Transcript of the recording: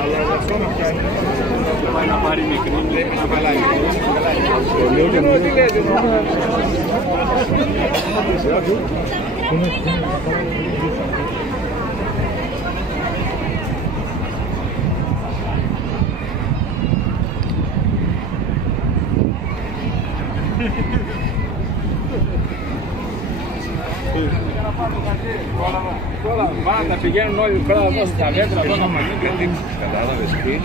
Αλλά αυτό να πιάνει. Πάει να πάρει μικρή, βλέπει να παλάει. Λέω τι λέει. Τώρα πάντα πηγαίνουν όλοι πέρα εδώ στα μέτρα, εδώ να μας δείξουν. Κατάλαβες τι.